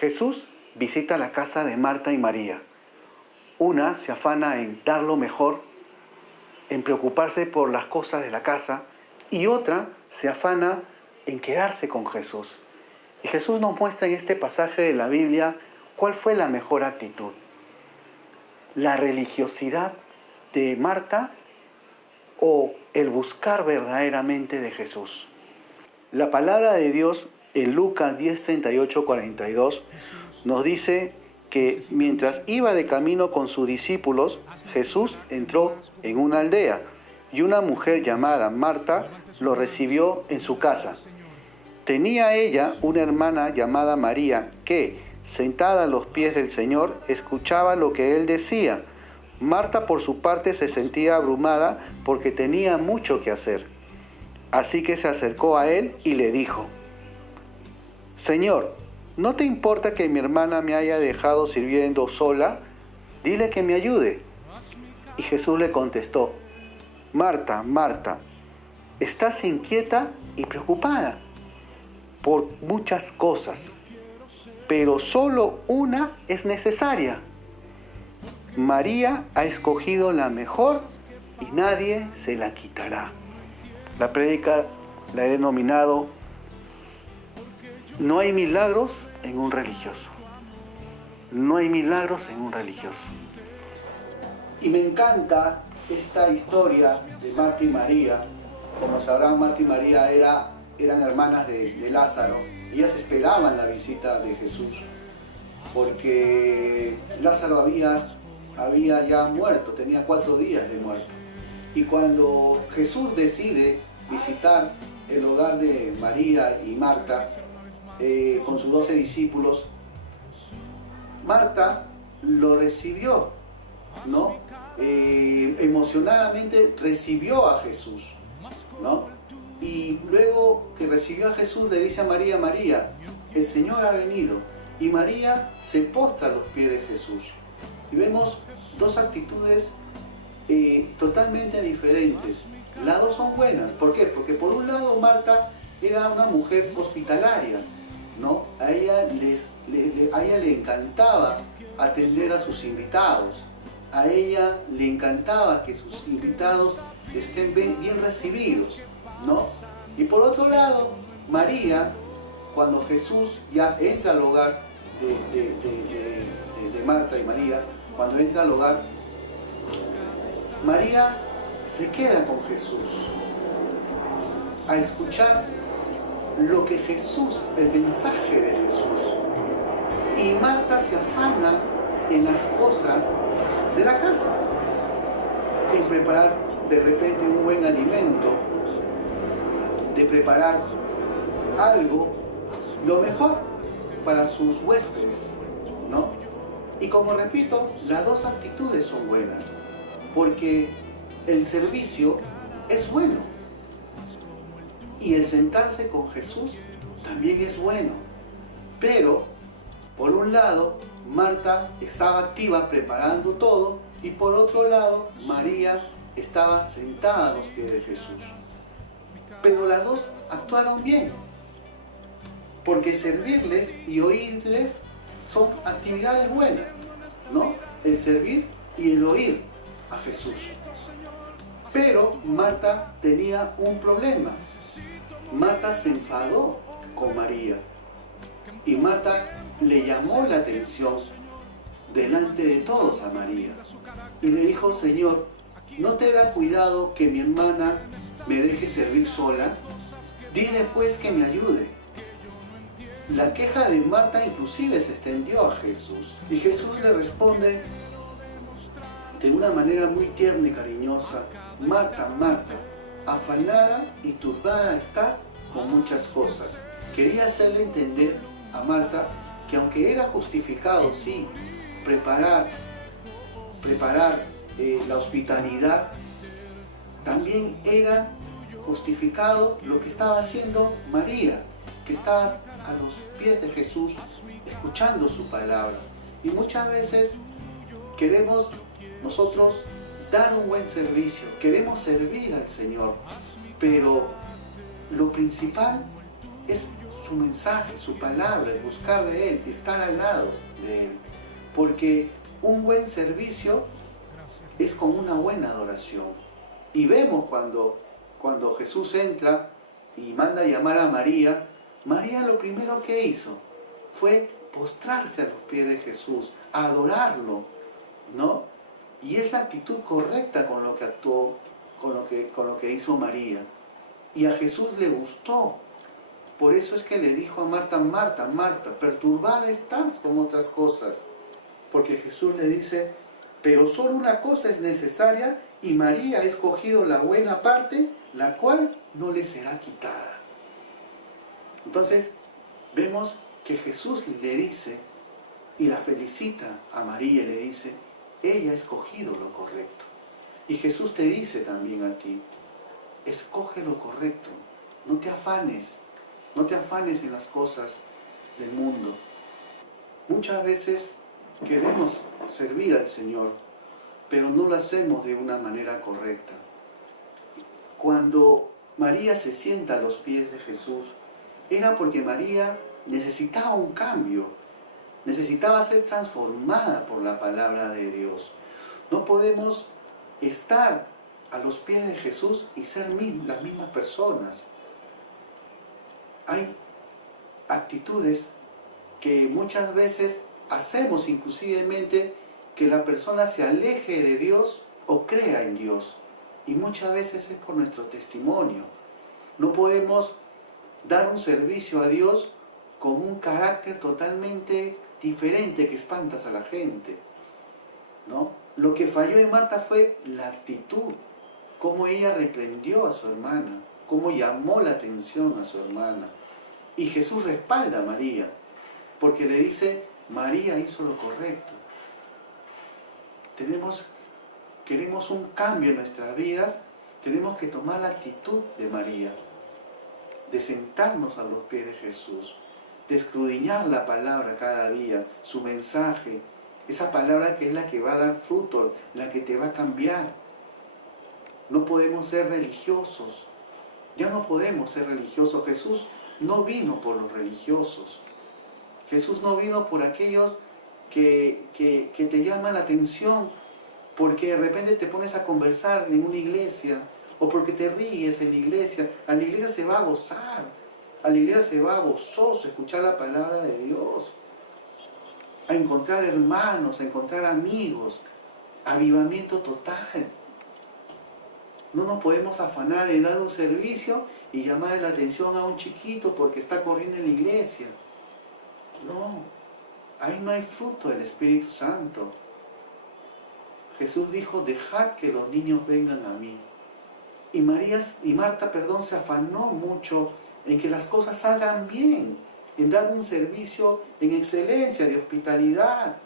Jesús visita la casa de Marta y María. Una se afana en dar lo mejor, en preocuparse por las cosas de la casa, y otra se afana en quedarse con Jesús. Y Jesús nos muestra en este pasaje de la Biblia cuál fue la mejor actitud. La religiosidad de Marta o el buscar verdaderamente de Jesús. La palabra de Dios en Lucas 10, 38, 42 nos dice que mientras iba de camino con sus discípulos, Jesús entró en una aldea y una mujer llamada Marta lo recibió en su casa. Tenía ella una hermana llamada María que, sentada a los pies del Señor, escuchaba lo que él decía. Marta, por su parte, se sentía abrumada porque tenía mucho que hacer. Así que se acercó a él y le dijo: Señor, ¿no te importa que mi hermana me haya dejado sirviendo sola? Dile que me ayude. Y Jesús le contestó: Marta, Marta, estás inquieta y preocupada por muchas cosas, pero solo una es necesaria. María ha escogido la mejor y nadie se la quitará. La prédica la he denominado: no hay milagros en un religioso. No hay milagros en un religioso. Y me encanta esta historia de Marta y María. Como sabrán, Marta y María eran hermanas de Lázaro. Ellas esperaban la visita de Jesús porque Lázaro había ya muerto, tenía 4 días de muerto. Y cuando Jesús decide visitar el hogar de María y Marta con sus 12 discípulos, Marta lo recibió, ¿no? Emocionadamente recibió a Jesús, ¿no? Y luego que recibió a Jesús le dice a María: María, el Señor ha venido. Y María se postra a los pies de Jesús. Y vemos dos actitudes totalmente diferentes. Las dos son buenas. ¿Por qué? Porque por un lado Marta era una mujer hospitalaria, ¿no? A ella le encantaba atender a sus invitados. A ella le encantaba que sus invitados estén bien recibidos, ¿no? Y por otro lado, María, cuando Jesús ya entra al hogar de Marta y María, cuando entra al hogar, María se queda con Jesús a escuchar lo que Jesús, el mensaje de Jesús. Y Marta se afana en las cosas de la casa, en preparar de repente un buen alimento, de preparar algo, lo mejor para sus huéspedes, ¿no? Y como repito, las dos actitudes son buenas, porque el servicio es bueno y el sentarse con Jesús también es bueno. Pero, por un lado, Marta estaba activa preparando todo y por otro lado, María estaba sentada a los pies de Jesús. Pero las dos actuaron bien, porque servirles y oírles son actividades buenas, ¿no? El servir y el oír a Jesús. Pero Marta tenía un problema. Marta se enfadó con María y Marta le llamó la atención delante de todos a María y le dijo: Señor, ¿no te da cuidado que mi hermana me deje servir sola? Dile pues que me ayude. La queja de Marta inclusive se extendió a Jesús y Jesús le responde de una manera muy tierna y cariñosa: Marta, Marta, afanada y turbada estás con muchas cosas. Quería hacerle entender a Marta que aunque era justificado, sí, preparar la hospitalidad, también era justificado lo que estaba haciendo María, que estaba a los pies de Jesús escuchando su palabra. Y muchas veces queremos nosotros dar un buen servicio, queremos servir al Señor, pero lo principal es su mensaje, su palabra, el buscar de Él, estar al lado de Él. Porque un buen servicio es como una buena adoración. Y vemos cuando Jesús entra y manda a llamar a María, María lo primero que hizo fue postrarse a los pies de Jesús, adorarlo, ¿no? Y es la actitud correcta con lo que actuó, con lo que hizo María. Y a Jesús le gustó. Por eso es que le dijo a Marta, Marta, Marta, perturbada estás con otras cosas. Porque Jesús le dice, pero solo una cosa es necesaria y María ha escogido la buena parte, la cual no le será quitada. Entonces, vemos que Jesús le dice y la felicita a María y le dice, ella ha escogido lo correcto. Y Jesús te dice también a ti, escoge lo correcto, no te afanes en las cosas del mundo. Muchas veces queremos servir al Señor, pero no lo hacemos de una manera correcta. Cuando María se sienta a los pies de Jesús, era porque María necesitaba un cambio, necesitaba ser transformada por la palabra de Dios. No podemos estar a los pies de Jesús y ser las mismas personas. Hay actitudes que muchas veces hacemos inclusivemente que la persona se aleje de Dios o crea en Dios. Y muchas veces es por nuestro testimonio. No podemos dar un servicio a Dios con un carácter totalmente diferente que espantas a la gente, ¿no? Lo que falló en Marta fue la actitud, cómo ella reprendió a su hermana, cómo llamó la atención a su hermana. Y Jesús respalda a María, porque le dice, María hizo lo correcto. Queremos un cambio en nuestras vidas, tenemos que tomar la actitud de María, de sentarnos a los pies de Jesús, de escudriñar la palabra cada día, su mensaje, esa palabra que es la que va a dar fruto, la que te va a cambiar. No podemos ser religiosos, ya no podemos ser religiosos. Jesús no vino por los religiosos, Jesús no vino por aquellos que te llaman la atención porque de repente te pones a conversar en una iglesia o porque te ríes en la iglesia. A la iglesia se va a gozar, a la iglesia se va a gozoso escuchar la palabra de Dios, a encontrar hermanos, a encontrar amigos, avivamiento total. No nos podemos afanar en dar un servicio y llamar la atención a un chiquito porque está corriendo en la iglesia. No, ahí no hay fruto del Espíritu Santo. Jesús dijo, dejad que los niños vengan a mí. Y Marta, se afanó mucho en que las cosas salgan bien, en dar un servicio en excelencia, de hospitalidad,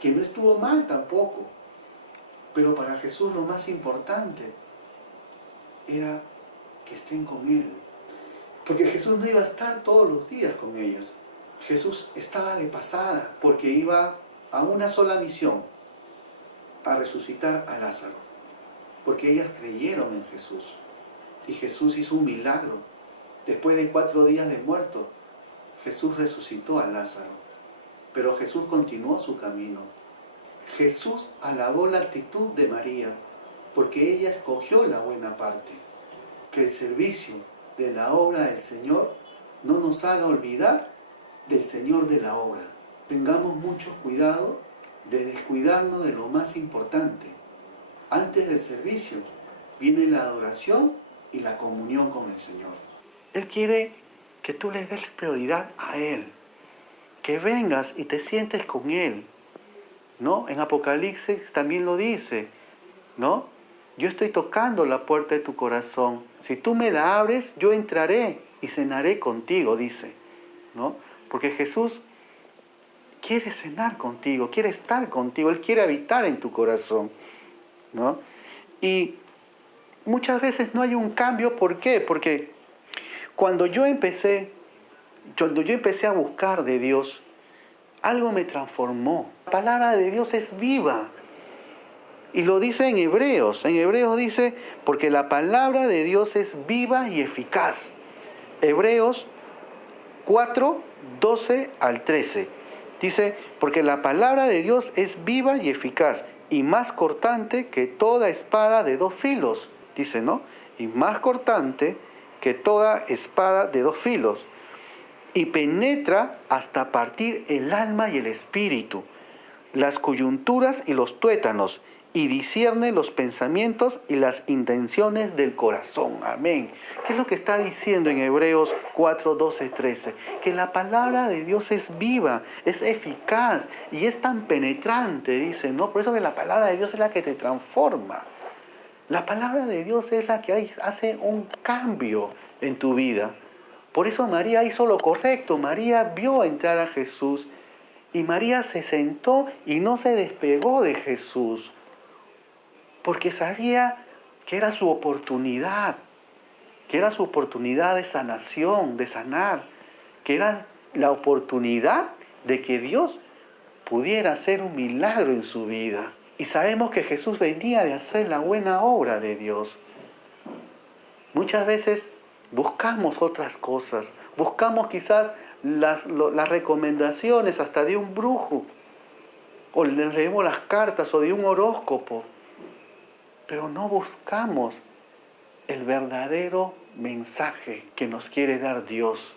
que no estuvo mal tampoco. Pero para Jesús lo más importante era que estén con Él. Porque Jesús no iba a estar todos los días con ellos. Jesús estaba de pasada porque iba a una sola misión, a resucitar a Lázaro. Porque ellas creyeron en Jesús. Y Jesús hizo un milagro. Después de 4 días de muerto, Jesús resucitó a Lázaro. Pero Jesús continuó su camino. Jesús alabó la actitud de María, porque ella escogió la buena parte. Que el servicio de la obra del Señor no nos haga olvidar del Señor de la obra. Tengamos mucho cuidado de descuidarnos de lo más importante. Antes del servicio viene la adoración y la comunión con el Señor. Él quiere que tú le des prioridad a Él, que vengas y te sientes con Él, ¿no? En Apocalipsis también lo dice, ¿no? Yo estoy tocando la puerta de tu corazón. Si tú me la abres, yo entraré y cenaré contigo, dice, ¿no? Porque Jesús quiere cenar contigo, quiere estar contigo, Él quiere habitar en tu corazón, ¿no? Y muchas veces no hay un cambio. ¿Por qué? Porque cuando yo empecé a buscar de Dios, algo me transformó. La palabra de Dios es viva. Y lo dice en Hebreos. En Hebreos dice, porque la palabra de Dios es viva y eficaz. Hebreos 4, 12 al 13. Dice, porque la palabra de Dios es viva y eficaz y más cortante que toda espada de dos filos. Dice, ¿no? Y más cortante que toda espada de dos filos. Y penetra hasta partir el alma y el espíritu, las coyunturas y los tuétanos, y discierne los pensamientos y las intenciones del corazón. Amén. ¿Qué es lo que está diciendo en Hebreos 4, 12, 13? Que la palabra de Dios es viva, es eficaz y es tan penetrante, dice, ¿no? Por eso que la palabra de Dios es la que te transforma. La palabra de Dios es la que hace un cambio en tu vida. Por eso María hizo lo correcto. María vio entrar a Jesús y María se sentó y no se despegó de Jesús, porque sabía que era su oportunidad, de sanación, de sanar, que era la oportunidad de que Dios pudiera hacer un milagro en su vida. Y sabemos que Jesús venía de hacer la buena obra de Dios. Muchas veces buscamos otras cosas, buscamos quizás las recomendaciones hasta de un brujo, o leemos las cartas o de un horóscopo, pero no buscamos el verdadero mensaje que nos quiere dar Dios.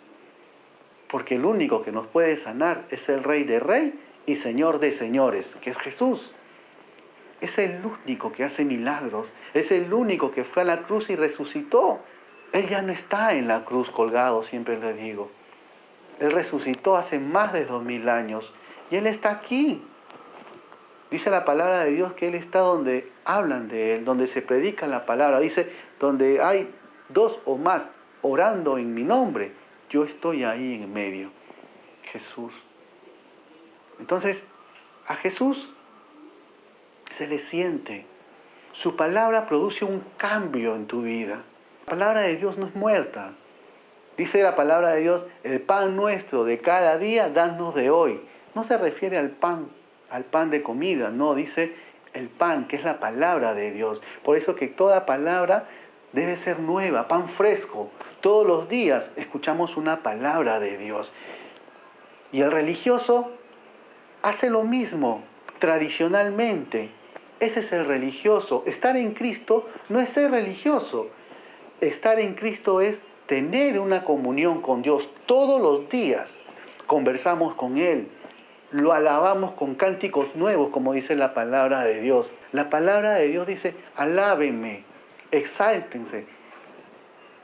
Porque el único que nos puede sanar es el Rey de Reyes y Señor de Señores, que es Jesús. Es el único que hace milagros, es el único que fue a la cruz y resucitó. Él ya no está en la cruz colgado, siempre le digo. Él resucitó hace más de 2000 años y Él está aquí. Dice la palabra de Dios que Él está donde hablan de Él, donde se predica la palabra. Dice, donde hay 2 o más orando en mi nombre, yo estoy ahí en medio. Jesús. Entonces, a Jesús se le siente. Su palabra produce un cambio en tu vida. La palabra de Dios no es muerta. Dice la palabra de Dios, el pan nuestro de cada día, danos de hoy. No se refiere al pan de comida, no, dice el pan, que es la palabra de Dios. Por eso que toda palabra debe ser nueva, pan fresco. Todos los días escuchamos una palabra de Dios. Y el religioso hace lo mismo, tradicionalmente. Ese es el religioso. Estar en Cristo no es ser religioso. Estar en Cristo es tener una comunión con Dios todos los días. Conversamos con Él. Lo alabamos con cánticos nuevos, como dice la palabra de Dios. La palabra de Dios dice, alábenme, exáltense,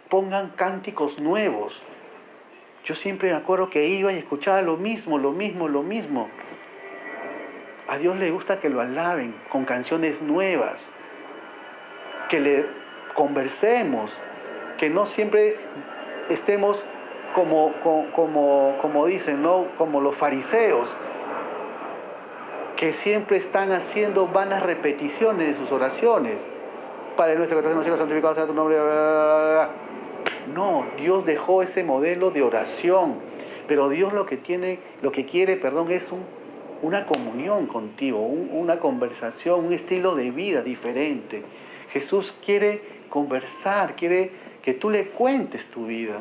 pongan cánticos nuevos. Yo siempre me acuerdo que iba y escuchaba lo mismo. A Dios le gusta que lo alaben con canciones nuevas, que le conversemos, que no siempre estemos como dicen, ¿no? Como los fariseos, que siempre están haciendo vanas repeticiones de sus oraciones. Padre nuestro que estás en los cielos, santificado sea tu nombre. No, Dios dejó ese modelo de oración, pero Dios lo que quiere, es una comunión contigo, una conversación, un estilo de vida diferente. Jesús quiere conversar, quiere que tú le cuentes tu vida,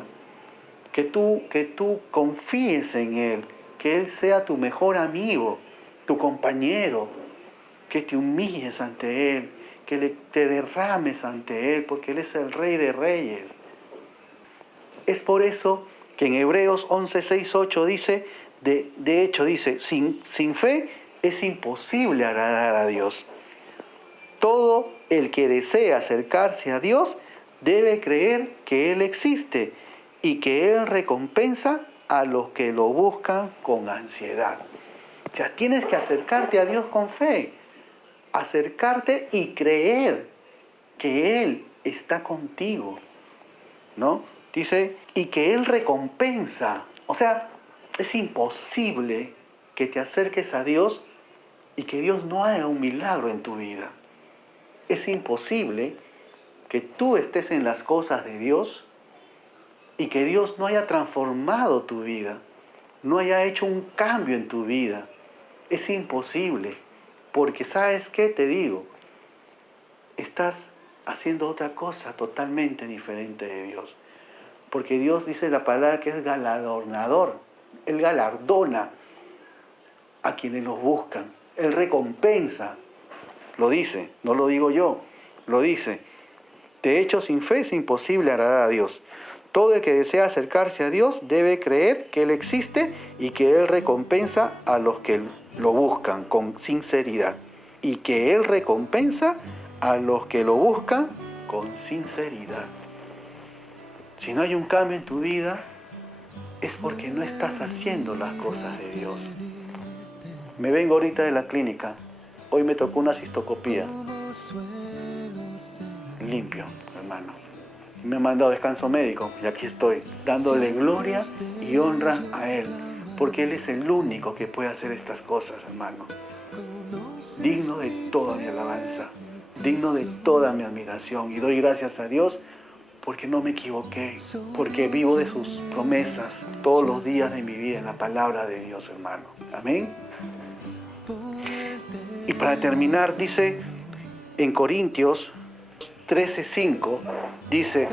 que tú confíes en Él, que Él sea tu mejor amigo, tu compañero, que te humilles ante Él, que te derrames ante Él, porque Él es el Rey de Reyes. Es por eso que en Hebreos 11, 6, 8 dice, de hecho dice, sin fe es imposible agradar a Dios. Todo el que desea acercarse a Dios debe creer que Él existe y que Él recompensa a los que lo buscan con ansiedad. O sea, tienes que acercarte a Dios con fe, acercarte y creer que Él está contigo, ¿no? Dice, y que Él recompensa. O sea, es imposible que te acerques a Dios y que Dios no haga un milagro en tu vida. Es imposible que tú estés en las cosas de Dios y que Dios no haya transformado tu vida, no haya hecho un cambio en tu vida. Es imposible, porque ¿sabes qué te digo? Estás haciendo otra cosa totalmente diferente de Dios. Porque Dios dice la palabra que es galardonador. Él galardona a quienes los buscan. Él recompensa. Lo dice, no lo digo yo, lo dice. De hecho, sin fe es imposible agradar a Dios. Todo el que desea acercarse a Dios debe creer que Él existe y que Él recompensa a los que lo buscan con sinceridad. Y que Él recompensa a los que lo buscan con sinceridad. Si no hay un cambio en tu vida, es porque no estás haciendo las cosas de Dios. Me vengo ahorita de la clínica. Hoy me tocó una cistoscopía. Limpio, hermano. Me han mandado descanso médico y aquí estoy, dándole gloria y honra a Él. Porque Él es el único que puede hacer estas cosas, hermano. Digno de toda mi alabanza, digno de toda mi admiración. Y doy gracias a Dios porque no me equivoqué, porque vivo de sus promesas todos los días de mi vida en la palabra de Dios, hermano. Amén. Y para terminar, dice en Corintios 13:5, dice: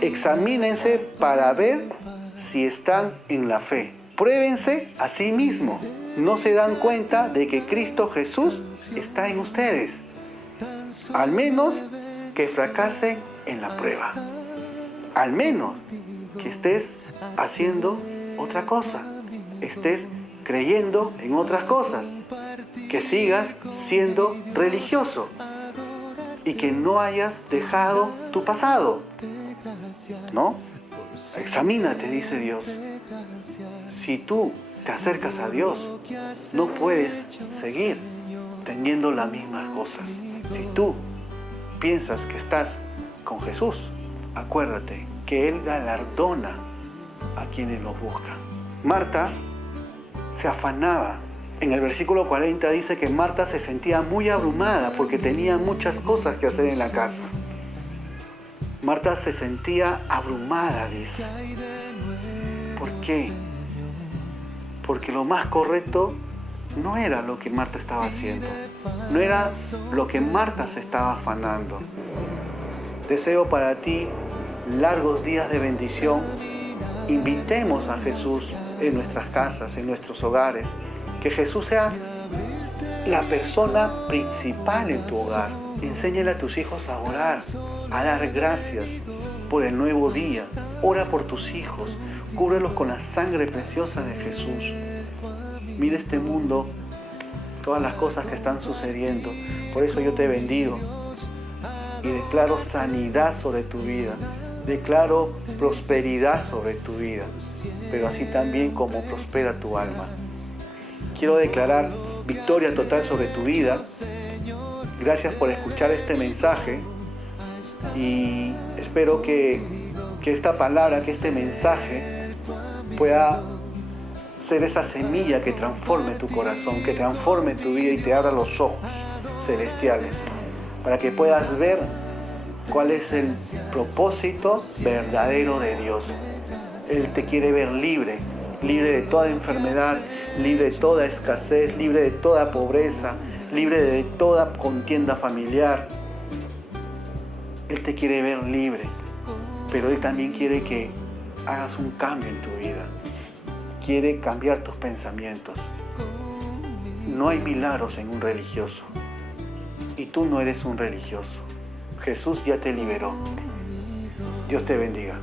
examínense para ver si están en la fe. Pruébense a sí mismos. ¿No se dan cuenta de que Cristo Jesús está en ustedes? Al menos que fracase en la prueba. Al menos que estés haciendo otra cosa. Estés creyendo en otras cosas. Que sigas siendo religioso. Y que no hayas dejado tu pasado. ¿No? Examínate, dice Dios. Si tú te acercas a Dios, no puedes seguir teniendo las mismas cosas. Si tú piensas que estás con Jesús, acuérdate que Él galardona a quienes lo buscan. Marta se afanaba. En el versículo 40 dice que Marta se sentía muy abrumada porque tenía muchas cosas que hacer en la casa. Marta se sentía abrumada, dice. ¿Por qué? Porque lo más correcto no era lo que Marta estaba haciendo. No era lo que Marta se estaba afanando. Deseo para ti largos días de bendición. Invitemos a Jesús en nuestras casas, en nuestros hogares. Que Jesús sea la persona principal en tu hogar. Enséñale a tus hijos a orar, a dar gracias por el nuevo día. Ora por tus hijos. Cúbrelos con la sangre preciosa de Jesús. Mira este mundo, todas las cosas que están sucediendo. Por eso yo te bendigo y declaro sanidad sobre tu vida. Declaro prosperidad sobre tu vida, pero así también como prospera tu alma. Quiero declarar victoria total sobre tu vida. Gracias por escuchar este mensaje y espero que esta palabra, que este mensaje pueda ser esa semilla que transforme tu corazón, que transforme tu vida y te abra los ojos celestiales para que puedas ver cuál es el propósito verdadero de Dios. Él te quiere ver libre, libre de toda enfermedad, libre de toda escasez, libre de toda pobreza, libre de toda contienda familiar. Él te quiere ver libre, pero Él también quiere que hagas un cambio en tu vida. Quiere cambiar tus pensamientos. No hay milagros en un religioso. Y tú no eres un religioso. Jesús ya te liberó. Dios te bendiga.